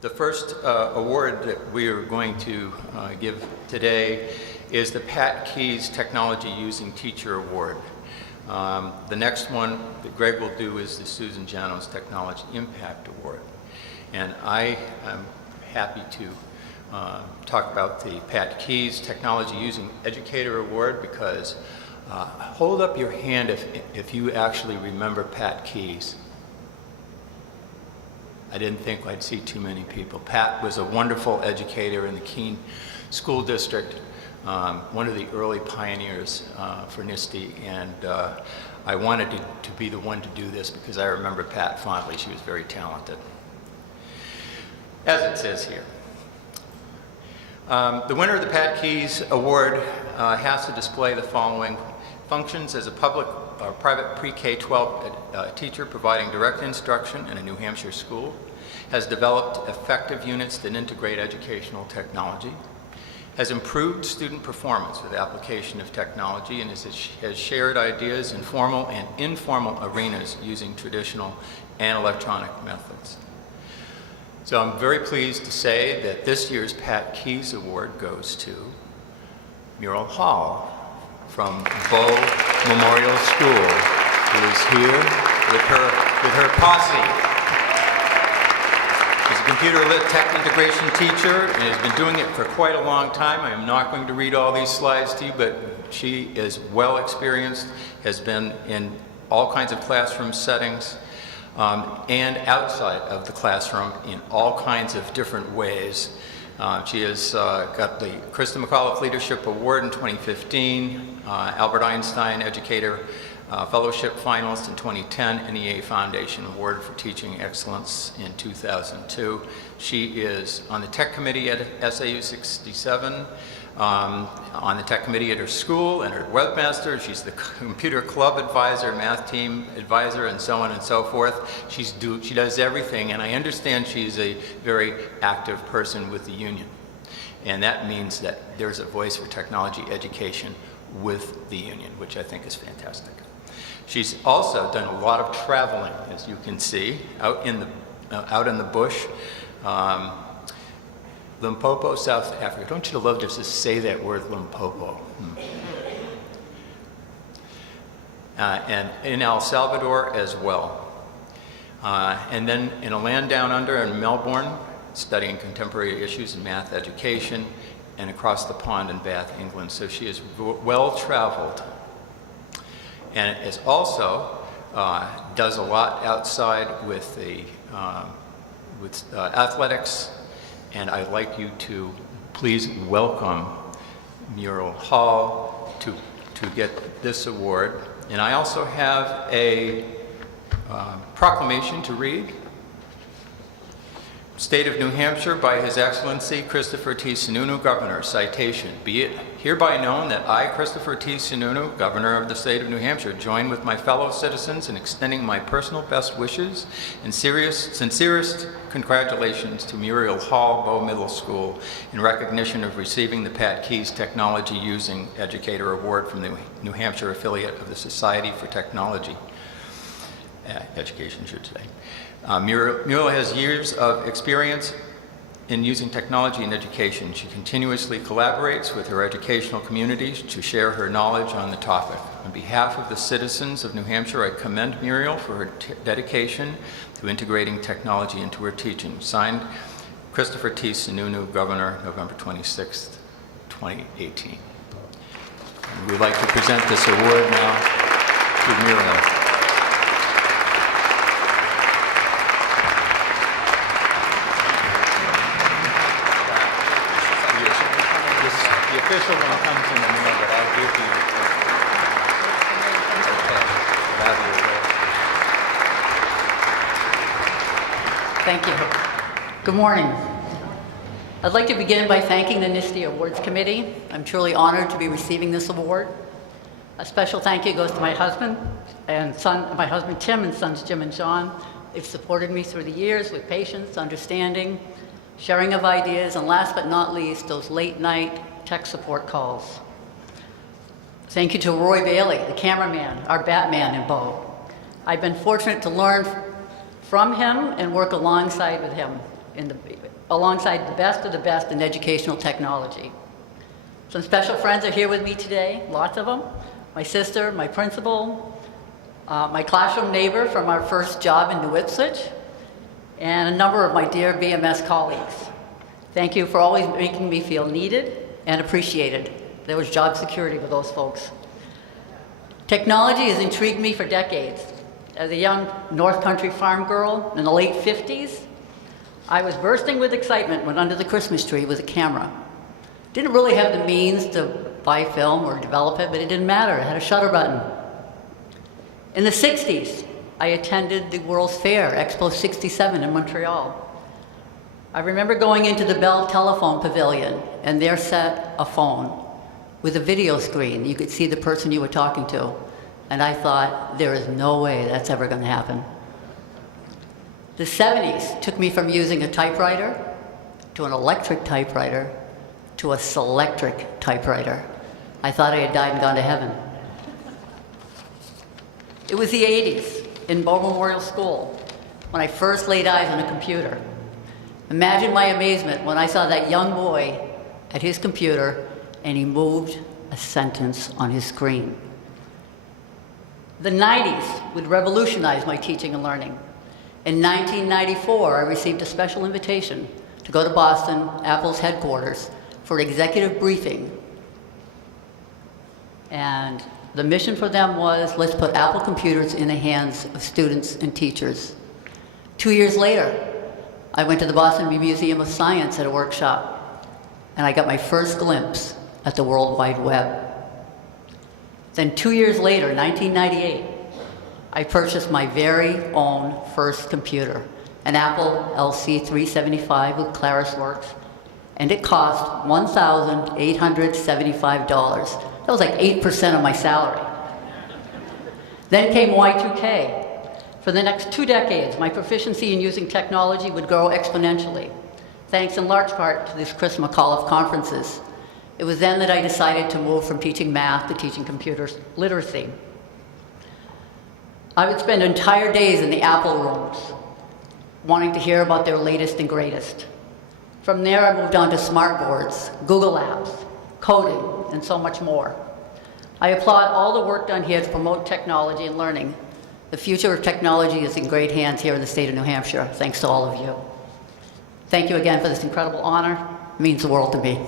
The first award that we are going to give today is the Pat Keyes Technology Using Teacher Award. The next one that Greg will do is the Susan Janos Technology Impact Award. And I am happy to talk about the Pat Keyes Technology Using Educator Award because hold up your hand if you actually remember Pat Keyes. I didn't think I'd see too many people. Pat was a wonderful educator in the Keene School District, one of the early pioneers for NISTE, and I wanted to be the one to do this because I remember Pat fondly. She was very talented. As it says here, the winner of the Pat Keyes Award has to display the following functions as a public or private pre-K-12 teacher providing direct instruction in a New Hampshire school, has developed effective units that integrate educational technology, has improved student performance with application of technology, and has shared ideas in formal and informal arenas using traditional and electronic methods. So I'm very pleased to say that this year's Pat Keyes Award goes to Muriel Hall from Bow Memorial School, who is here with her posse. She's a computer lit tech integration teacher and has been doing it for quite a long time. I am not going to read all these slides to you, but she is well experienced, has been in all kinds of classroom settings and outside of the classroom in all kinds of different ways. She has got the Krista McAuliffe Leadership Award in 2015, Albert Einstein Educator Fellowship Finalist in 2010, NEA Foundation Award for Teaching Excellence in 2002. She is on the Tech Committee at SAU 67, on the Tech Committee at her school and her webmaster. She's the Computer Club Advisor, Math Team Advisor, and so on and so forth. She does everything, and I understand she's a very active person with the union. And that means that there's a voice for technology education with the union, which I think is fantastic. She's also done a lot of traveling, as you can see, out in the bush. Limpopo, South Africa. Don't you love just to say that word, Limpopo? And in El Salvador as well. And then in a land down under in Melbourne, studying contemporary issues in math education, and across the pond in Bath, England. So she is well traveled. And is also does a lot outside with the athletics. And I'd like you to please welcome Muriel Hall to get this award. And I also have a proclamation to read. State of New Hampshire, by His Excellency Christopher T. Sununu, Governor. Citation: be it hereby known that I, Christopher T. Sununu, Governor of the State of New Hampshire, join with my fellow citizens in extending my personal best wishes and sincerest congratulations to Muriel Hall, Bow Middle School, in recognition of receiving the Pat Keyes Technology Using Educator Award from the New Hampshire affiliate of the Society for Technology Education, should say. Muriel has years of experience in using technology in education. She continuously collaborates with her educational communities to share her knowledge on the topic. On behalf of the citizens of New Hampshire, I commend Muriel for her dedication to integrating technology into her teaching. Signed, Christopher T. Sununu, Governor, November 26th, 2018. And we'd like to present this award now to Muriel. The official one comes in a minute, but I'll give you. Thank you. Good morning. I'd like to begin by thanking the NISTE Awards Committee. I'm truly honored to be receiving this award. A special thank you goes to my husband Tim and sons Jim and John. They've supported me through the years with patience, understanding, sharing of ideas, and last but not least, those late night tech support calls. Thank you to Roy Bailey, the cameraman, our Batman in Bow. I've been fortunate to learn from him and work alongside with him alongside the best of the best in educational technology. Some special friends are here with me today, lots of them. My sister, my principal, my classroom neighbor from our first job in New Ipswich, and a number of my dear BMS colleagues. Thank you for always making me feel needed and appreciated. There was job security with those folks. Technology has intrigued me for decades. As a young North Country farm girl in the late 50s, I was bursting with excitement when under the Christmas tree was a camera. Didn't really have the means to buy film or develop it, but it didn't matter. It had a shutter button. In the 60s, I attended the World's Fair, Expo 67 in Montreal. I remember going into the Bell Telephone Pavilion, and there sat a phone with a video screen. You could see the person you were talking to. And I thought, there is no way that's ever going to happen. The 70s took me from using a typewriter to an electric typewriter to a selectric typewriter. I thought I had died and gone to heaven. It was the 80s in Bow Memorial School when I first laid eyes on a computer. Imagine my amazement when I saw that young boy at his computer and he moved a sentence on his screen. The 90s would revolutionize my teaching and learning. In 1994, I received a special invitation to go to Boston, Apple's headquarters, for an executive briefing. And the mission for them was, let's put Apple computers in the hands of students and teachers. 2 years later, I went to the Boston Museum of Science at a workshop, and I got my first glimpse at the World Wide Web. Then 2 years later, 1998, I purchased my very own first computer, an Apple LC375 with ClarisWorks, and it cost $1,875. That was like 8% of my salary. Then came Y2K. For the next 2 decades, my proficiency in using technology would grow exponentially, thanks in large part to this Chris McAuliffe conferences. It was then that I decided to move from teaching math to teaching computer literacy. I would spend entire days in the Apple rooms, wanting to hear about their latest and greatest. From there, I moved on to smartboards, Google Apps, coding, and so much more. I applaud all the work done here to promote technology and learning. The future of technology is in great hands here in the state of New Hampshire, thanks to all of you. Thank you again for this incredible honor. It means the world to me.